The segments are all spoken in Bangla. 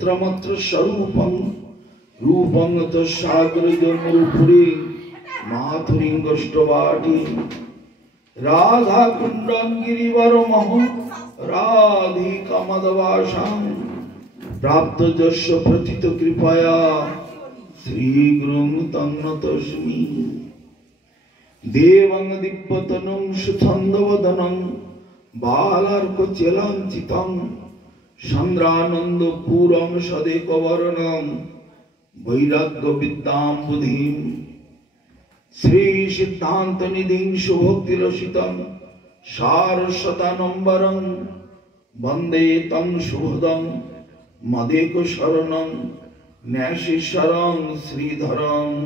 मात्र स्वरूपं रूपं तस्साग्रजमुपुरे माथुरिंगष्टवाटी राधा कुंडं गिरिवरमह राधिका मदवासां प्राप्त जस्य प्रथित कृपया श्री गुरुं तन्नतस्मि देवं दिव्यतनं सुछन्दवदनं बालार्कचलाञ्चितं चंद्रानंद पूरं सदेकवर्णं वैराग्य विद्यां बुद्धिं श्री सिद्धांत निधिं शुभक्ति रसितं सारस्वतानंबरं वंदे तं शुभदं मदेक शरणं न्यासीश्वरं श्रीधरं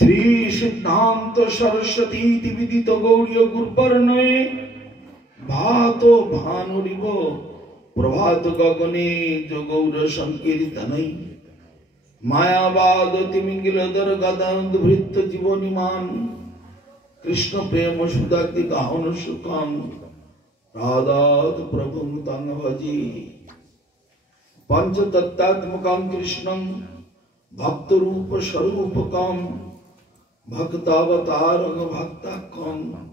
श्री सिद्धांत सरस्वती विदित गौरी गुरुवर्णये भातो भानुरिव प्रभात गगने जो गौर संकीर्तनै मायावाद तिमिंगिल दरगदान्त भृत्त जीवनिमान कृष्ण प्रेम सुदाति गाहन सुखं राधात प्रभुं तं भजे पंच तत्त्वात्मकं कृष्णं भक्त रूप स्वरूपकं भक्तावतारं भक्ताख्यं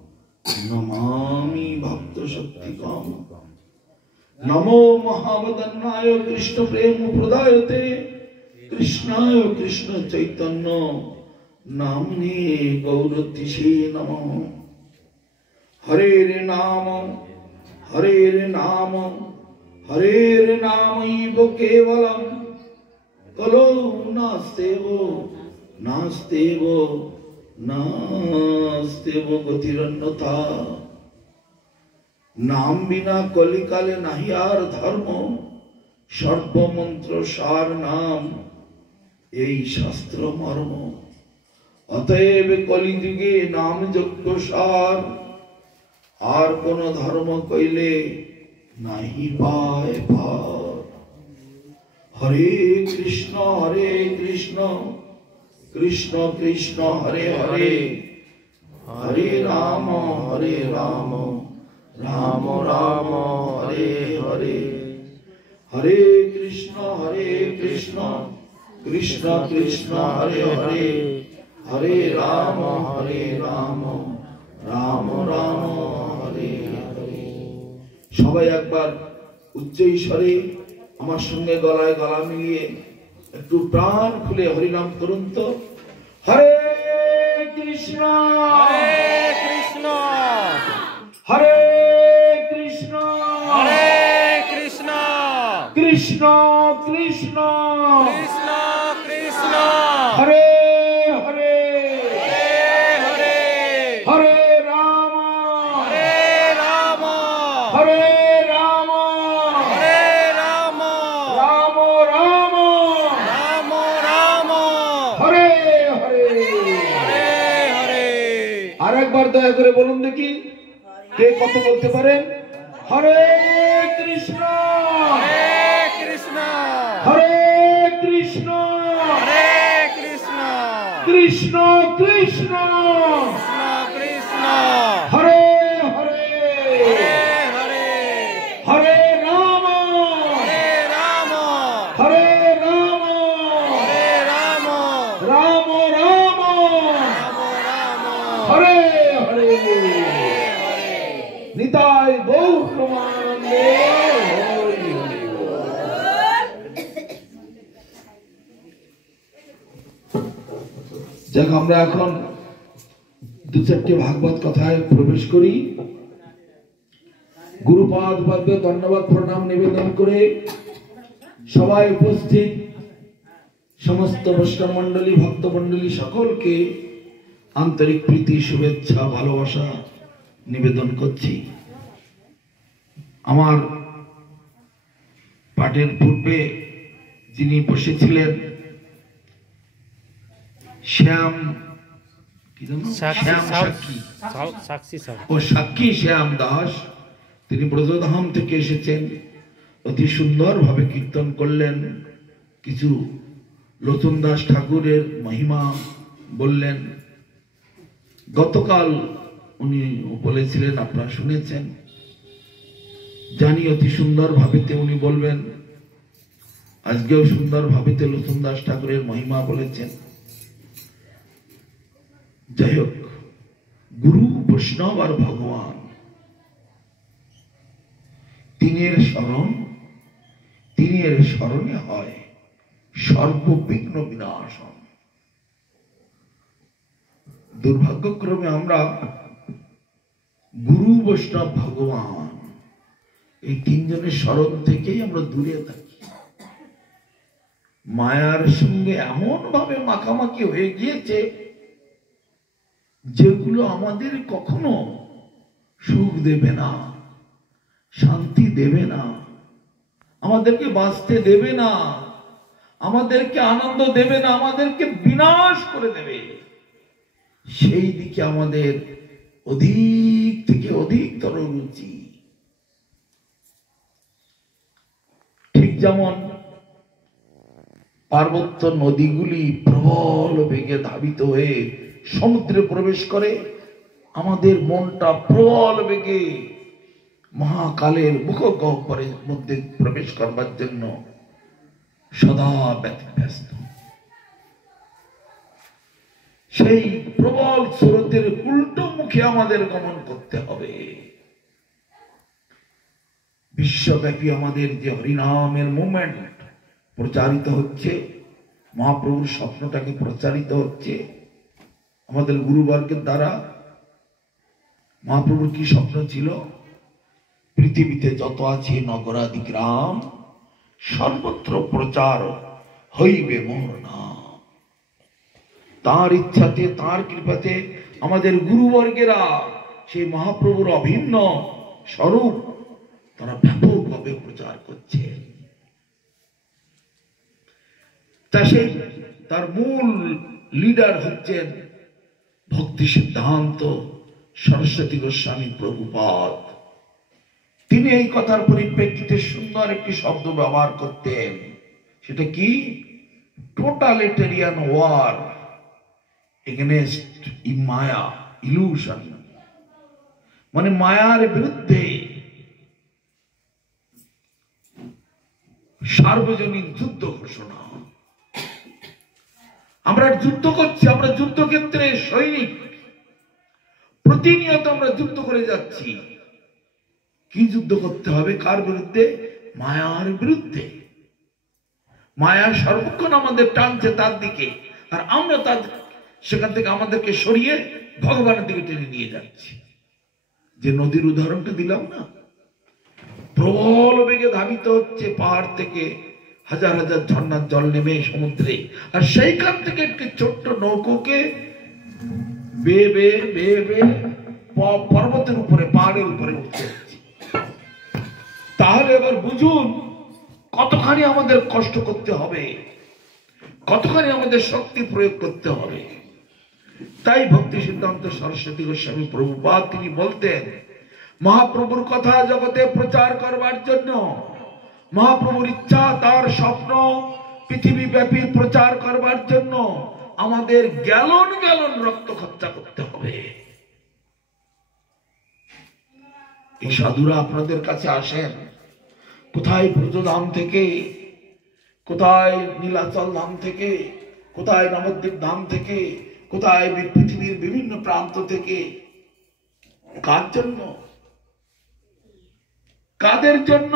नमामि भक्त शक्तिकाम नमो महावदन्नाय कृष्ण प्रेम प्रदायते कृष्णाय कृष्ण चैतन्य नाम्ने गौरतिशे नमः हरेर नाम इव केवलम कलो नास्तेव गतिरन्यथा नाम बिना कलिकाले नहीं आर धर्म सर्वमंत्र सार नाम यही शास्त्र मर्म अतएव कलिजुगे नाम यज्ञ सार आर कोनो धर्म कइले नहीं पाए पार हरे कृष्ण कृष्ण कृष्ण हरे हरे हरे राम राम राम हरे हरे हरे कृष्ण कृष्ण कृष्ण हरे हरे हरे राम राम राम हरे हरे সবাই একবার উচ্চ স্বরে আমার সঙ্গে গলায় গলা মিলিয়ে একটু প্রাণ খুলে হরি নাম করুন তো হরে কৃষ্ণ হরে কৃষ্ণ কৃষ্ণ কৃষ্ণ হরে হরে হরে রাম হরে রাম আরেকবার দয়া করে বলুন দেখি কে কত বলতে পারেন হরে কৃষ্ণ কৃষ্ণ কৃষ্ণ হরে হরে হরে রাম হরে রাম রাম রাম হরে হরে নিতাই গৌর প্রেমানন্দে হরি হরি যাক আমরা এখন দু চারটি ভাগবত কথায় প্রবেশ করি গুরুপাদ পদ্মে ধন্যবাদ প্রণাম নিবেদন করে সবাই উপস্থিত সমস্ত বৈষ্ণব মণ্ডলী ভক্ত মণ্ডলী সকলকে আন্তরিক প্রীতি শুভেচ্ছা ভালোবাসা নিবেদন করছি আমার পাঠের পূর্বে যিনি বসেছিলেন শ্যাম সাক্ষী শ্যাম দাস তিনি ব্রজধাম থেকে এসেছেন অতি সুন্দর ভাবে কীর্তন করলেন কিছু লোচন দাস ঠাকুরের মহিমা বললেন গতকাল উনি বলেছিলেন আপনারা শুনেছেন জানি অতি সুন্দর ভাবে উনি বলবেন আজকেও সুন্দরভাবে তেলুসুন দাস ঠাকুরের মহিমা বলেছেন। যাই হোক, গুরু বৈষ্ণব আর ভগবান তিনের স্মরণে হয় সর্ববিঘ্ন বিনাশন। দুর্ভাগ্যক্রমে আমরা গুরু বৈষ্ণব ভগবান এই তিনজনের স্মরণ থেকেই আমরা দূরে থাকি। মায়ার সঙ্গে এমন ভাবে মাখামাখি হয়ে গিয়েছে যেগুলো আমাদের কখনো সুখ দেবে না, শান্তি দেবে না, আমাদেরকে বাঁচতে দেবে না, আমাদেরকে আনন্দ দেবে না, আমাদেরকে বিনাশ করে দেবে। সেই দিকে আমাদের অধিক থেকে অধিকতর রুচি। ঠিক যেমন পার্বত্য নদীগুলি প্রবল বেগে ধাবিত হয়ে সমুদ্রে প্রবেশ করে, আমাদের মনটা প্রবল বেগে মহাকালের মুখগহ্বরের মধ্যে প্রবেশ করবার জন্য সদা ব্যস্ত। সেই প্রবল স্রোতের উল্টো মুখে আমাদের গমন করতে হবে। বিশ্বব্যাপী আমাদের যে হরিনামের মুভমেন্ট প্রচারিত হচ্ছে, মহাপ্রভুর স্বপ্নটাকে প্রচারিত হচ্ছে আমাদের গুরুবর্গের দ্বারা। মহাপ্রভুর কি স্বপ্ন ছিল? পৃথিবীতে যত আছে নগরাদি গ্রাম, সর্বত্র প্রচার হইবে মোর নাম। তার ইচ্ছাতে, তার কৃপাতে আমাদের গুরুবর্গেরা সেই মহাপ্রভুর অভিন্ন স্বরূপ তারা ব্যাপকভাবে প্রচার করছে। তা সেই তার মূল লিডার হচ্ছেন ভক্তি সিদ্ধান্ত সরস্বতী গোস্বামী প্রভুপাদ। তিনি এই কথার পরিপ্রেক্ষিতে সুন্দর একটি শব্দ ব্যবহার করতেন। সেটা কি? টোটালিটেরিয়ান ওয়ার এগেনস্ট মায়া, ইলুশন। মানে মায়ার বিরুদ্ধে সার্বজনীন যুদ্ধ ঘোষণা। আমরা যুদ্ধ করছি, আমরা যুদ্ধক্ষেত্রে সৈনিক, প্রতিনিয়ত আমরা যুদ্ধ করে যাচ্ছি। কি যুদ্ধ করতে হবে? কার বিরুদ্ধে? মায়ার বিরুদ্ধে। মায়া সর্বক্ষণ আমাদের টানছে তার দিকে, আর আমরা তার সেখান থেকে আমাদেরকে সরিয়ে ভগবানের দিকে টেনে নিয়ে যাচ্ছি। যে নদীর উদাহরণটা দিলাম না, প্রবল বেগে ধাবিত হচ্ছে পাহাড় থেকে হাজার হাজার ঝর্ণার জল নেমে সমুদ্রে, আর সেইখান থেকে একটি ছোট্ট নৌকোকে বেয়ে বেয়ে বেয়ে বেয়ে পর্বতের উপরে, পাহাড়ের উপরে উঠতে হচ্ছে। তাহলে এবার বুঝুন কতখানি আমাদের কষ্ট করতে হবে, কতখানি আমাদের শক্তি প্রয়োগ করতে হবে। তাই ভক্তি সিদ্ধান্ত সরস্বতী গোস্বামী প্রভুপাদ তিনি বলতেন, মহাপ্রভুর কথা জগতে প্রচার করবার জন্য, মহাপ্রভুর ইচ্ছা, তার স্বপ্ন পৃথিবী ব্যাপী প্রচার করবার জন্য আমাদের গ্যালন গ্যালন রক্ত খরচা করতে হবে। এই সাধুরা আপনাদের কাছে আসেন কোথায় ব্রজধাম থেকে, কোথায় নীলাচল ধাম থেকে, কোথায় নবদ্বীপ ধাম থেকে, কোথায় পৃথিবীর বিভিন্ন প্রান্ত থেকে। কার জন্য? কাদের জন্য?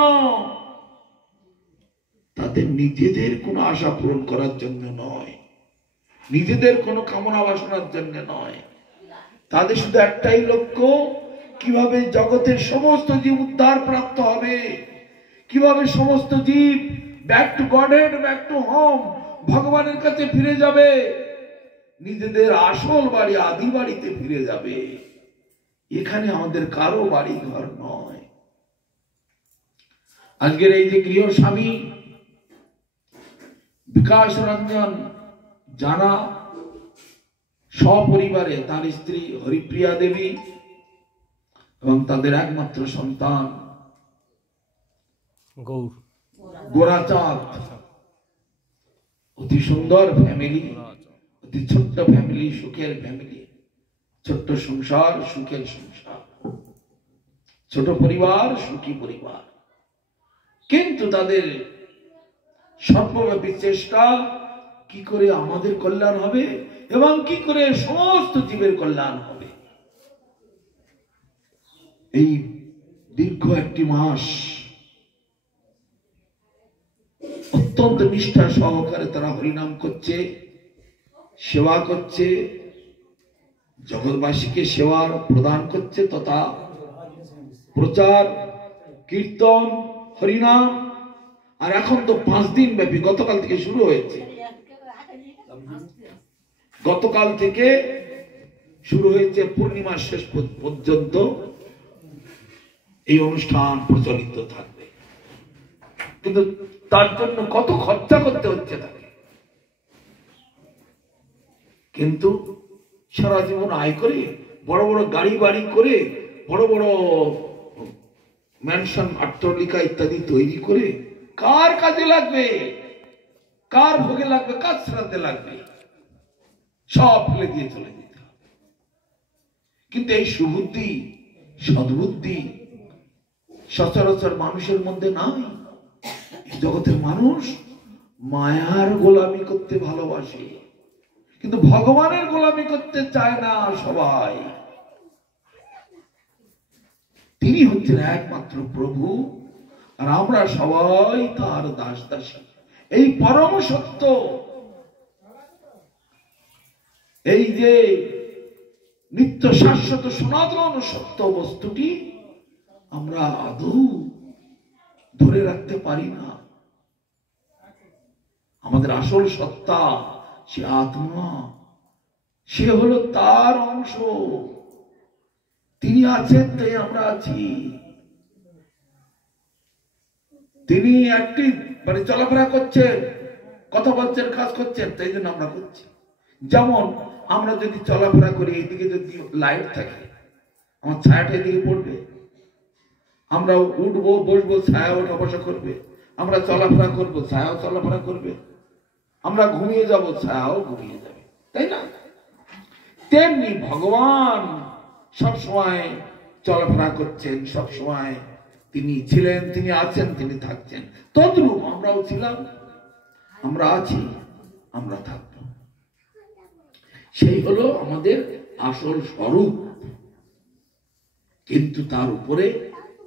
তাদের নিজেদের কোনো আশা পূরণ করার জন্য নয়, নিজেদের কোনো কামনা বাসনার জন্য নয়। তাদের শুধু একটাই লক্ষ্য, কিভাবে জগতের সমস্ত জীব উদ্ধার প্রাপ্ত হবে, কিভাবে সমস্ত জীব back to Godhead, back to home, ভগবানের কাছে ফিরে যাবে, নিজেদের আসল বাড়ি, আদি বাড়িতে ফিরে যাবে। এখানে আমাদের কারো বাড়ি ঘর নয়। আজকের এই যে গৃহস্বামী বিকাশ রঞ্জন, যারা সপরিবারে, তার স্ত্রী হরিপ্রিয়া দেবী এবং তাদের একমাত্র সন্তান গোরাচাঁদ, অতি সুন্দর ফ্যামিলি, অতি ছোট্ট ফ্যামিলি, সুখের ফ্যামিলি, ছোট্ট সংসার, সুখের সংসার, ছোট পরিবার, সুখী পরিবার। কিন্তু তাদের সর্বব্যাপী চেষ্টা কি করে আমাদের কল্যাণ হবে এবং কি করে সমস্ত জীবের কল্যাণ হবে। এই দীর্ঘ একটি মাস অত্যন্ত নিষ্ঠা সহকারে তারা হরিনাম করছে, সেবা করছে, জগৎবাসীকে সেবার প্রদান করছে, তথা প্রচার কীর্তন হরিনাম। আর এখন তো 5 দিন ব্যাপী, গতকাল থেকে শুরু হয়েছে, গতকাল থেকে শুরু হয়েছে, পূর্ণিমার শেষ পর্যন্ত এই অনুষ্ঠান প্রচলিত থাকবে। কিন্তু তার জন্য কত খরচা করতে হচ্ছে তাকে, কিন্তু সারা জীবন আয় করে, বড় বড় গাড়ি বাড়ি করে, বড় বড় ম্যানশন অট্টালিকা ইত্যাদি তৈরি করে কার কাজে লাগবে, কার ভোগে লাগবে, কার শ্রাদ্ধে লাগবে, সব ফেলে দিয়ে চলে যেতে হবে। কিন্তু এই সুবুদ্ধি সদ্বুদ্ধি সচরাচর মানুষের মধ্যে নাই। জগতের মানুষ মায়ার গোলামি করতে ভালোবাসে, কিন্তু ভগবানের গোলামি করতে চায় না সবাই। তিনি হচ্ছেন একমাত্র প্রভু, আর আমরা সবাই তার দাস দাসী। এই পরম সত্য, এই যে নিত্য শাশ্বত সনাতন সত্য বস্তুটি আমরা আদৌ ধরে রাখতে পারি না। আমাদের আসল সত্তা সে আত্মা, সে হলো তার অংশ। তিনি আছেন তাই আমরা আছি। তিনি একটি মানে চলাফেরা করছেন, কথা বলছেন, কাজ করছেন, তাই জন্য আমরা করছি। যেমন আমরা যদি চলাফেরা করি, এইদিকে যদি লাইট থাকে, আমার ছায়াটা এদিকে পড়বে, আমরা উঠবো বসবো, ছায়া ওঠা বসা করবে, আমরা চলাফেরা করবো, ছায়াও চলাফেরা করবে, আমরা ঘুমিয়ে যাব, ছায়াও ঘুমিয়ে যাবে, তাই না? তেমনি ভগবান সবসময় চলাফেরা করছেন, সবসময় তিনি ছিলেন, তিনি আছেন, তিনি থাকছেন। তদ্রূপ আমরাও ছিলাম, আমরা আছি, আমরা থাকব। সেই হলো আমাদের আসল স্বরূপ। কিন্তু তার উপরে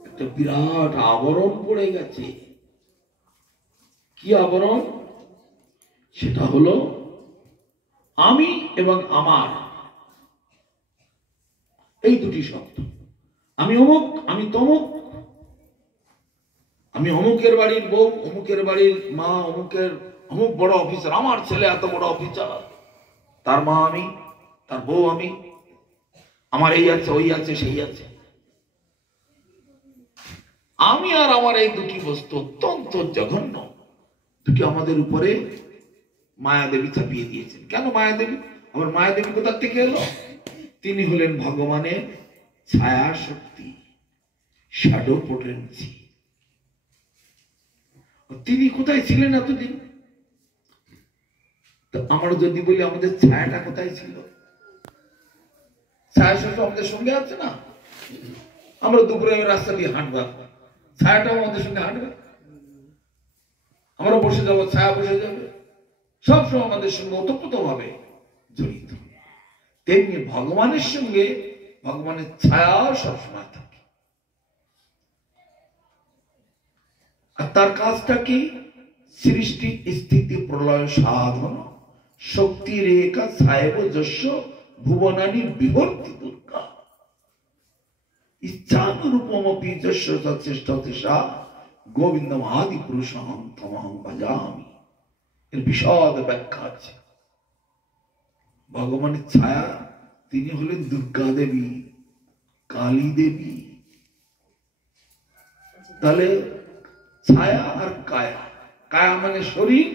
একটা বিরাট আবরণ পড়ে গেছে। কি আবরণ? সেটা হলো আমি এবং আমার, এই দুটি শব্দ। আমি অমুক, আমি তমুক, আমি অমুকের বাড়ির বউ, অমুকের বাড়ির মা, অমুক বড় অফিসার, আমার ছেলে এত বড় অফিসার, তার মা আমি, তার বউ আমি, আমার এই আছে, ওই আছে, সেই আছে। আমি আর আমার এই দুটি বস্তু অত্যন্ত জঘন্য, দুটি আমাদের উপরে মায়াদেবী চাপিয়ে দিয়েছেন। কেন মায়াদেবী? আমার মায়াদেবী কোথা থেকে এলো? তিনি হলেন ভগবানের ছায়া শক্তি, শ্যাডো পোটেন্সি। তিনি কোথায় ছিলেন এতদিন? তো আমরা যদি বলি আমাদের ছায়াটা কোথায় ছিল? ছায়া শক্তি আমাদের সঙ্গে আছে না? আমরা দুপুরে রাস্তা দিয়ে হাঁটবো, ছায়াটাও আমাদের সঙ্গে হাঁটবে। আমরা বসে যাবো, ছায়া বসে যাবে, সবসময় আমাদের সঙ্গে ওতপ্রোত ভাবে জড়িত। তেমনি ভগবানের সঙ্গে ভগবানের ছায়া সবসময় থাকে। আর তার কাজটা কি? সৃষ্টি স্থিতি প্রলয় সাধন শক্তি রেখা সাহেব যস্য ভুবনানি বিভর্তি দুর্গা ইচ্ছানুরূপমপি যস্য সচেষ্ট দিশা গোবিন্দম আদি পুরুষম তমহং ভজামি। এর বিশদ ব্যাখ্যা আছে। ভগবানের ছায়া, তিনি হলেন দুর্গা দেবী, কালী দেবী। তাহলে ছায়া আর কায়া, কায়া মানে শরীর,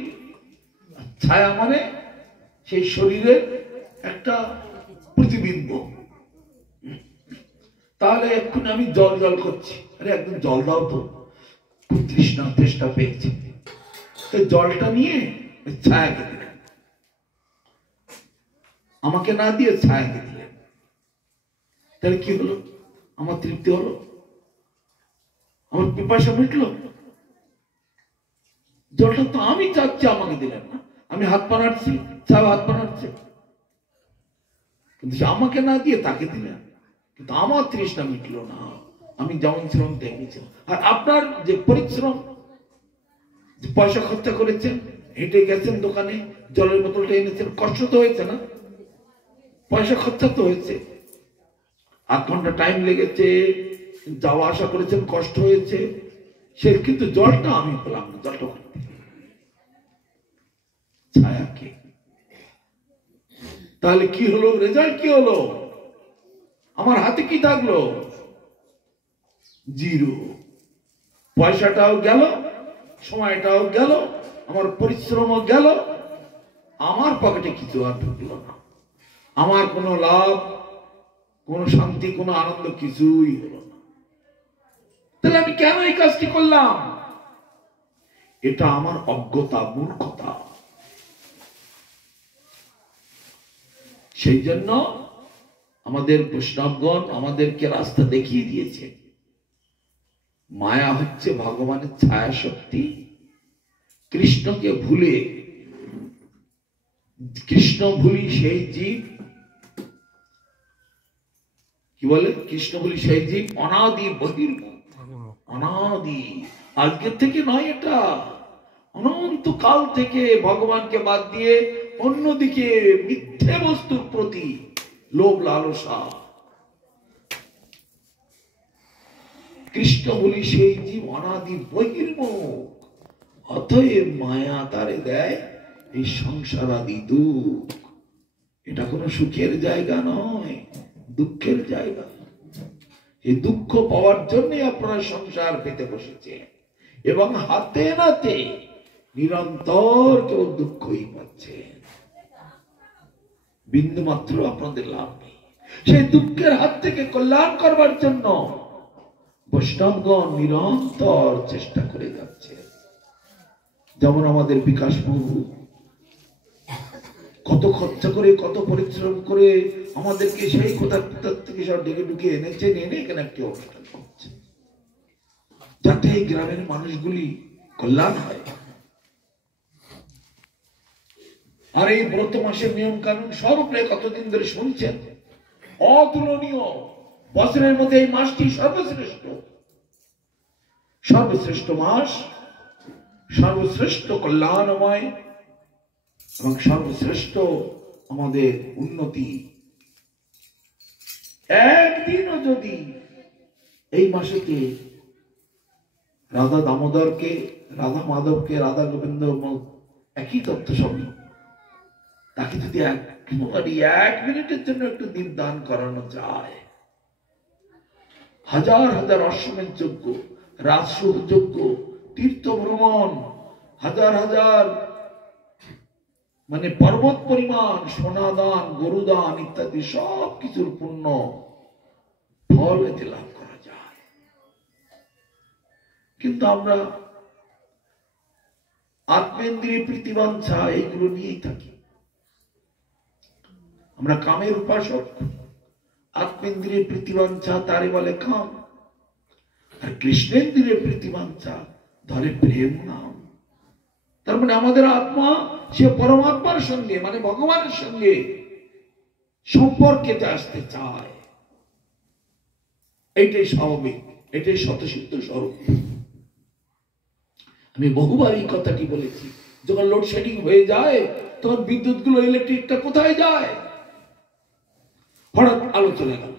ছায়া মানে সেই শরীরের একটা প্রতিবিম্ব। তাহলে এক্ষুনি আমি জল জল করছি, আরে একদম জল দাও তো, খুব তৃষ্ণা পেয়েছি, তো জলটা নিয়ে ছায়াকে দিলেন, আমাকে না দিয়ে ছায়াকে দিলেন। তাহলে কি হলো? আমার তৃপ্তি হলো, আমার পিপাসা মিটলো। জলটা তো আমি চাচ্ছি, আমাকে দিলেন না। আমি হাত পা নাড়ছি, চাও হাত পা নাড়ছে, কিন্তু আমাকে না দিয়ে তাকে দিলেন, কিন্তু আমার তৃষ্ণা মিটলো না। আমি যেমন ছিলাম তেমনি ছিলাম। আর আপনার যে পরিশ্রম, পয়সা খরচা করেছেন, হেঁটে গেছেন দোকানে, জলের বোতলটা এনেছেন, কষ্ট তো হয়েছে না? পয়সা খরচা তো হয়েছে, 8 ঘন্টা টাইম লেগেছে, যাওয়া আসা করেছেন, কষ্ট হয়েছে, সে কিন্তু জলটা আমি পেলাম না। জলটা ছায়াকে, তাহলে কি হলো? রেজাল্ট কি হলো? আমার হাতে কি থাকলো? জিরো। পয়সাটাও গেল, সময়টাও গেল, আমার পরিশ্রমও গেল, আমার পকেটে কিছু আর ঢুকলো না। আমার কোনো লাভ, কোনো শান্তি, কোনো আনন্দ কিছুই হলো না। তাহলে আমি কেন এই কাজটি করলাম? এটা আমার অজ্ঞতা, মূর্খতা। সেই জন্য আমাদের বৈষ্ণবগণ আমাদেরকে রাস্তা দেখিয়ে দিয়েছে। মায়া হচ্ছে ভগবানের ছায়া শক্তি। কৃষ্ণকে ভুলে, কৃষ্ণ ভুলি সেই জীব, কি বলে? কৃষ্ণ বলি সেই জীব অনাদি বহির্মুখ। অনাদি, আজকের থেকে নয়, এটা অনন্ত কাল থেকে ভগবানকে বাদ দিয়ে অন্যদিকে মিথ্যে বস্তুর প্রতি লোভ লালসা। কৃষ্ণ বলি সেই জীব অনাদি বহির্মুখ, অতএব মায়া তারে দেয় এই সংসার আদি দুঃখ। এটা কোনো সুখের জায়গা নয়, দুঃখের জায়গা। এই দুঃখ পাওয়ার জন্য আপনারা সংসার পেতে বসেছে, এবং হাতে নাতে নিরন্তর কেউ দুঃখই পাচ্ছে, বিন্দু মাত্র আপনাদের লাভ নেই। সেই দুঃখের হাত থেকে কল্যাণ করবার জন্য বৈষ্ণবগণ নিরন্তর চেষ্টা করে যাচ্ছে। যেমন আমাদের বিকাশ প্রভু কত খরচা করে, কত পরিশ্রম করে আমাদেরকে সেই কোথা থেকে সব ডেকে ঢুকে এনেছেন, এনে এখানে একটি অনুষ্ঠান করছে, যাতে এই গ্রামের মানুষগুলি কল্যাণ হয়। আর এই ব্রত মাসের নিয়ম কানুন সব প্রায় কতদিন ধরে শুনছেন, অতুলনীয়। বছরের মধ্যে এই মাসটি সর্বশ্রেষ্ঠ, সর্বশ্রেষ্ঠ মাস, সর্বশ্রেষ্ঠ কল্যাণময় এবং সর্বশ্রেষ্ঠ আমাদের উন্নতি। একদিনও যদি এই মাসেতে রাধা দামোদরকে, রাধা মাধবকে, রাধা গোবিন্দ একই তত্ত্ব শব্দ, তাকে যদি এক মিনিটের জন্য একটু দীপ দান করানো যায়, হাজার হাজার অশ্বমেধ যজ্ঞ, রাজসুখ যজ্ঞ, তীর্থ ভ্রমণ, হাজার হাজার মানে পর্বত পরিমাণ সোনা দান, গরু দান ইত্যাদি সব কিছুর পুণ্য ফল এতে লাভ করা যায়। কিন্তু আমরা আত্মেন্দ্রিয় প্রীতিবাঞ্ছা এইগুলো নিয়েই থাকি। আমরা কামের উপাসক, আত্মেন্দ্রিয় প্রীতিবাঞ্ছা তারে বলে কাম, আর কৃষ্ণেন্দ্রিয় প্রীতিবাঞ্ছা ধরে প্রেম নাম। তার মানে আমাদের আত্মা সে পরমাত্মার সঙ্গে, মানে ভগবানের সঙ্গে সম্পর্কেতে আসতে চায়। এটাই স্বাভাবিক, এটাই স্বতঃসিদ্ধ স্বরূপ। আমি বহুবার এই কথাটি বলেছি, যখন লোডশেডিং হয়ে যায় তখন বিদ্যুৎ গুলো, ইলেকট্রিকটা কোথায় যায়? হঠাৎ আলো চলে গেল,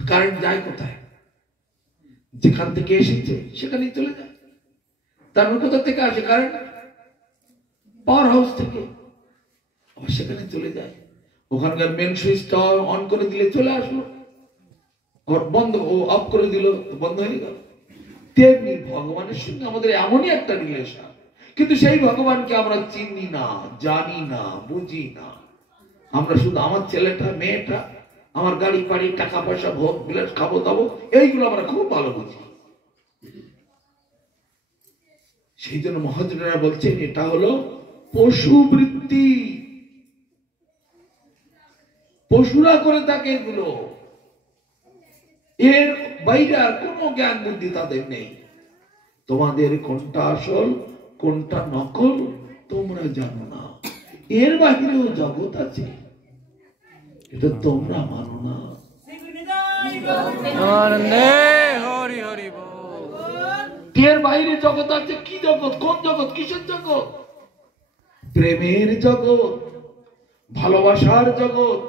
কারেন্ট যায় কোথায়? যেখান থেকে এসেছে সেখানেই চলে যায়। তার কোথা থেকে আসে কারেন্ট? পাওয়ার হাউস থেকে, সেখানে চলে যায়। ওখানকার মেন সুইচটা অন করে দিলে চলে আসলো, আবার বন্ধ ও অফ করে দিল, বন্ধ হয়ে গেল। তেমনি ভগবানের সঙ্গে আমাদের এমনই একটা রিলেশন, কিন্তু সেই ভগবানকে আমরা চিনি না, জানি না, বুঝি না। আমরা শুধু আমার ছেলেটা, মেয়েটা, আমার গাড়ি বাড়ি, টাকা পয়সা, ভোগ বিলাস, খাবো দাবো, এইগুলো আমরা খুব ভালো বুঝি। সেই জন্য মহাজনেরা বলছেন এটা হলো পশু বৃত্তি, পশুরা করে থাকে এগুলো, এর বাইরে আর কোনো জ্ঞান বুদ্ধি তাদের নেই। তোমাদের কোনটা আসল, কোনটা নকল তোমরা জানো না। এর বাহিরেও জগৎ আছে, এটা তোমরা মানো না। এর বাইরে জগৎ আছে। কি জগৎ? কোন জগৎ? কিসের জগৎ? প্রেমের জগৎ, ভালোবাসার জগৎ,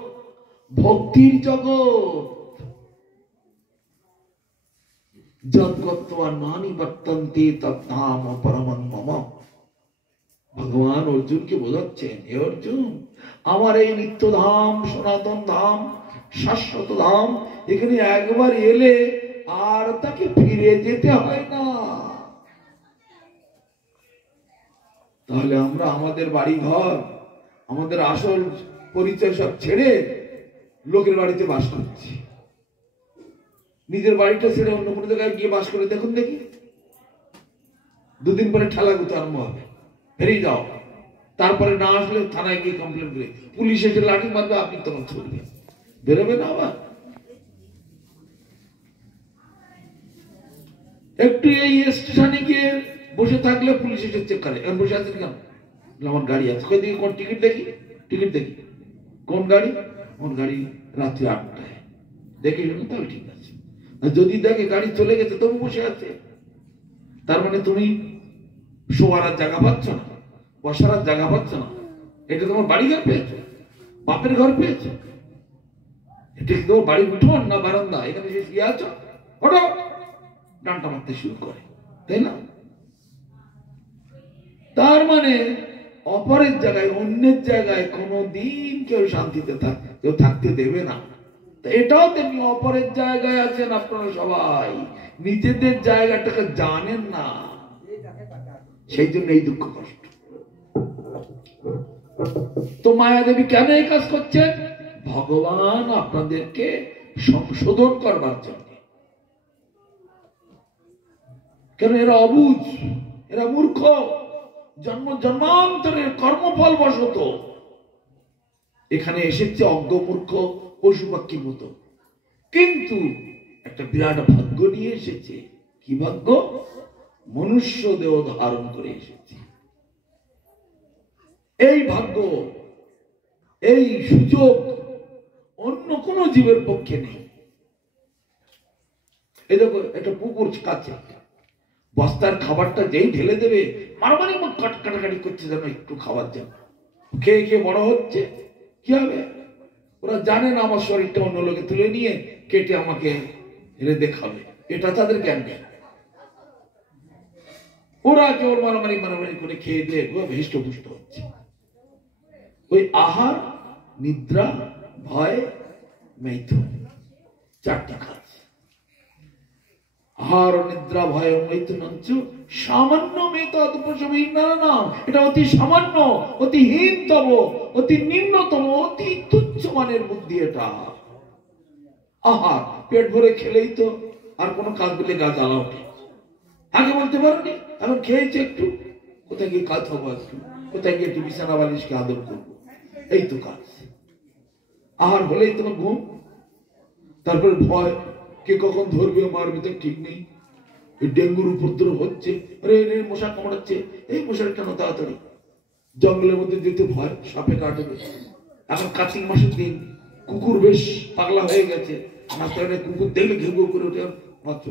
ভক্তির জগৎ। যদ্গত্বা নানি বর্তন্তে তদ্ধাম পরমং মম। ভগবান অর্জুনকে বোঝাচ্ছেন, হে অর্জুন, আমার এই নিত্য ধাম, সনাতন ধাম, শাশ্বত ধাম, এখানে একবার এলে আর তাকে ফিরে যেতে হয় না। তাহলে আমরা আমাদের বাড়ি ঘর, আমাদের আসল পরিচয় সব ছেড়ে লোকের বাড়িতে বাস করছি। নিজের বাড়িটা ছেড়ে অন্য কোনো জায়গায় গিয়ে বাস করে দেখুন দেখি, দুদিন পরে ঠেলাগুতো আরম্ভ হবে, বেরিয়ে যাও। তারপরে না আসলে থানায় গিয়ে কমপ্লেন করে, পুলিশ এসে লাঠি মারবে, আপনি তখন ছুটবেন, বেরোবে না। আবার একটু এই স্টেশনে গিয়ে বসে থাকলে পুলিশ এসে চেক করে, এখন বসে আছেন কেন? আমার গাড়ি আছে। কই দিকে কোন টিকিট দেখি, টিকিট দেখি, কোন গাড়ি? কোন গাড়ি? রাত্রি 8টায়। দেখে তাহলে ঠিক আছে। যদি দেখে গাড়ি চলে গেছে তবু বসে আছে, তার মানে তুমি শোয়ার জায়গা পাচ্ছ না, বসার জায়গা পাচ্ছ না। এটা তোমার বাড়ি ঘর পেয়েছো, বাপের ঘর পেয়েছো? এটা কি তোমার বাড়ির উঠোন না বারান্দা? এখানে যে শুয়ে আছো, ওঠো, ডান্টা মারতে শুরু করে, তাই না? তার মানে অপরের জায়গায়, অন্যের জায়গায় কোনোদিন কেউ শান্তিতে কেউ থাকতে দেবে না। এটাও তেমনি, অপরের জায়গায় আছেন আপনারা সবাই, নিজেদের জায়গাটাকে জানেন না, সেই জন্য এই দুঃখ কষ্ট। তো মায়াদেবী কেন এই কাজ করছেন? ভগবান আপনাদেরকে সংশোধন করবার জন্য। কেন? এরা অবুঝ, এরা মূর্খ, জন্ম জন্মান্তরের কর্মফল বশত এখানে এসেছে অজ্ঞ মূর্খ পশু পাখির মতো। কিন্তু একটা বিরাট ভাগ্য নিয়ে এসেছে। কি ভাগ্য? মনুষ্য দেহ ধারণ করে এসেছে। এই ভাগ্য, এই সুযোগ অন্য কোন জীবের পক্ষে নেই। এই দেখো, একটা পুকুর কাছে, বস্তার খাবারটা যেই ঢেলে দেবে, মারামারি মুখ কাটাকাটি করছে যেন একটু খাবার জন্য। খেয়ে খেয়ে বড় হচ্ছে, কি হবে? ওরা জানে না আমার শরীরটা অন্য লোকে তুলে নিয়ে কেটে আমাকে রেঁধে খাবে, এটা তাদের জ্ঞান নেই। ওরা কেবল মারামারি করে খেয়ে দিয়ে হৃষ্টপুষ্ট হচ্ছে। ওই আহার, নিদ্রা, ভয়, মৈথুন, চারটি কাজ। আহার, নিদ্রা, ভয়, মৈথুন সামান্য নাম। এটা অতি সামান্য, অতি হীনতম, অতি নিম্নতম, অতি তুচ্ছ মানের বুদ্ধি এটা। আহার, পেট ভরে খেলেই তো আর কোনো কাজ বলে গা জ্বালা ওঠে। আগে বলতে পারোনি, এখন খেয়েছে একটু, কোথায় গিয়ে কাজ হবো, একটু কোথায় গিয়ে একটু বিছানা বালিশকে আদর করবো, এই তো কাজ। আহার হলেই তোমার ঘুম, তারপরে ভয়, কে কখন ধরবে মারবে তো ঠিক নেই। ডেঙ্গুর উপদ্রব হচ্ছে, মশা কামড়াচ্ছে, এই মশার কেন তাড়াতাড়ি। জঙ্গলের মধ্যে যেতে ভয়, সাপে কাটবে। এখন কার্তিক মাসের দিন, কুকুর বেশ পাগলা হয়ে গেছে, রাস্তাঘাটে কুকুর দেখলে ঘেউ ঘেউ করে ওঠে, মাত্র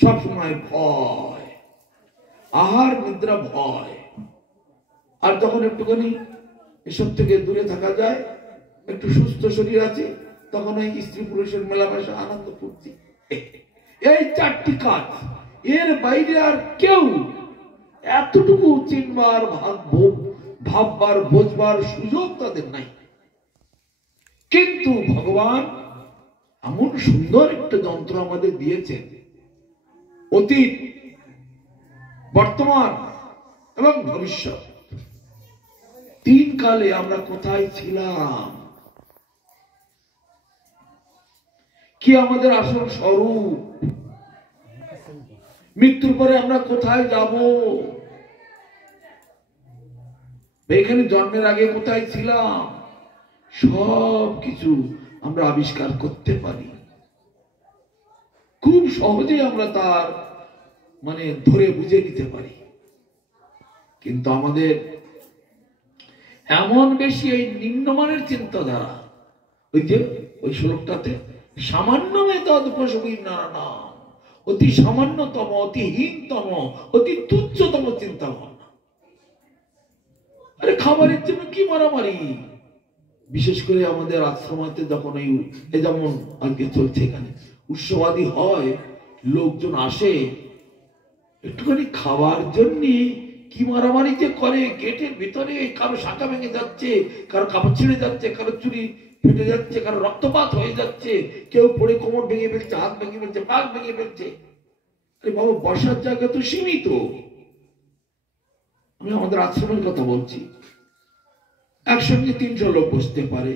সব সময় ভয়। আহার, নিদ্রা, ভয়। আর যখন একটুখানি এসব থেকে দূরে থাকা যায়, একটু সুস্থ শরীর আছে, তখন ওই স্ত্রী পুরুষের মেলামেশা, আনন্দ ফুর্তি, এই চারটি কাজ। এর বাইরে আর কেউ এতটুকু চিনবার, ভাববার, বোঝবার সুযোগ তাদের নাই। কিন্তু ভগবান এমন সুন্দর একটা যন্ত্র আমাদের দিয়েছেন, অতীত, বর্তমান এবং ভবিষ্যৎ, তিন কালে আমরা কোথায় ছিলাম, কি আমাদের আসল স্বরূপ, মৃত্যুর পরে আমরা কোথায় যাব, এখানে জন্মের আগে কোথায় ছিলাম, সব কিছু আমরা আবিষ্কার করতে পারি। খুব সহজে আমরা তার মানে ধরে বুঝে নিতে পারি। কিন্তু আমাদের এমন বেশি এই নিম্নমানের চিন্তাধারা, ওই যে ওই শ্লোকটাতে সামান্য মেতদ পশুবী নারায়ণ, অতি সামান্যতম, অতি হীনতম, অতি তুচ্ছতম চিন্তা ভাবনা। আরে খাবারের জন্য কি মারামারি! বিশেষ করে আমাদের আশ্রমাতে যখন এই যেমন আজকে চলছে এখানে উৎসবাদী হয়, লোকজন আসে একটুখানি খাবার জন্য কি মারামারি যে করে। গেটের ভিতরে কারো শাখা ভেঙে যাচ্ছে, কারো কাপড় ছিঁড়ে যাচ্ছে, কারো চুরি ফেটে যাচ্ছে, কারো রক্তপাত হয়ে যাচ্ছে, কেউ পড়ে কোমর ভেঙে ফেলছে, হাত ভেঙে ফেলছে, পাক ভেঙে ফেলছে। আরে বাবা, বসার জায়গা তো সীমিত। আমি আমাদের আশ্রমের কথা বলছি, একসঙ্গে 300 লোক বসতে পারে,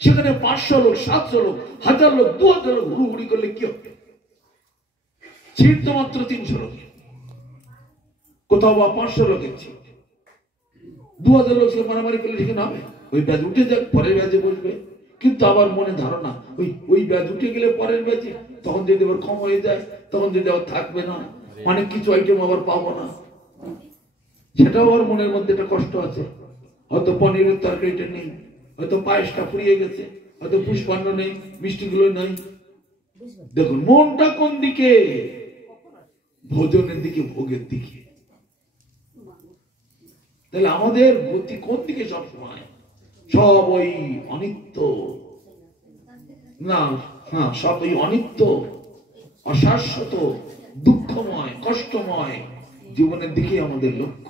সেখানে 500 লোক, 700 লোক, 1000 লোক, 2000 লোক হুড়ুহুড়ি করলে কি হবে? ছিট তো মাত্র 300 লোকের, কোথাও বা 500 লোকের ছিট। 2000 লোক সে মারামারি করলে সেখানে হবে? ওই ব্যাজ উঠে যাক, পরের ব্যাজে বসবে। কিন্তু আবার মনে ধারণা ওই ব্যাজ উঠে গেলে পরের ব্যাজে, তখন যদি আবার কম হয়ে যায়, তখন যদি আবার থাকবে না, অনেক কিছু আইটেম আবার পাবো না, সেটাও আবার মনের মধ্যে একটা কষ্ট আছে। হয়তো পনিরের তরকারিটা নেই, হয়তো পায়েসটা ফুরিয়ে গেছে, হয়তো পুষ্পান্ন নেই, মিষ্টিগুলো নেই। দেখুন মনটা কোন দিকে? ভোজনের দিকে, ভোগের দিকে। তাহলে আমাদের গতি কোন দিকে? সবসময় সব ওই অনিত্য, না হ্যাঁ, সব ওই অনিত্য, অশাশ্বত, দুঃখময়, কষ্টময় জীবনের দিকে আমাদের লক্ষ্য।